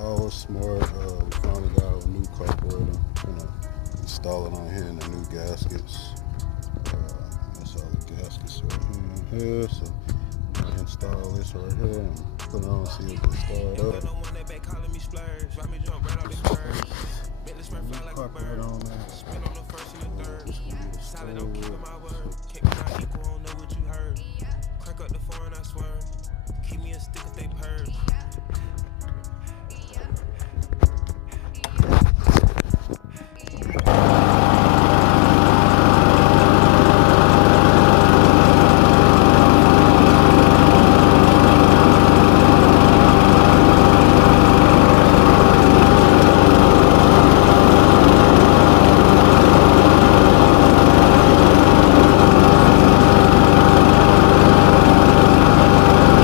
All smart. We finally got a new carburetor. Gonna install it on here in the new gaskets. That's all the gaskets right here. So I'm gonna install this right here and put it on, see if it start up. New carburetor on there. This gonna be the Crack up the phone, I swear. Keep me a stick if they purge.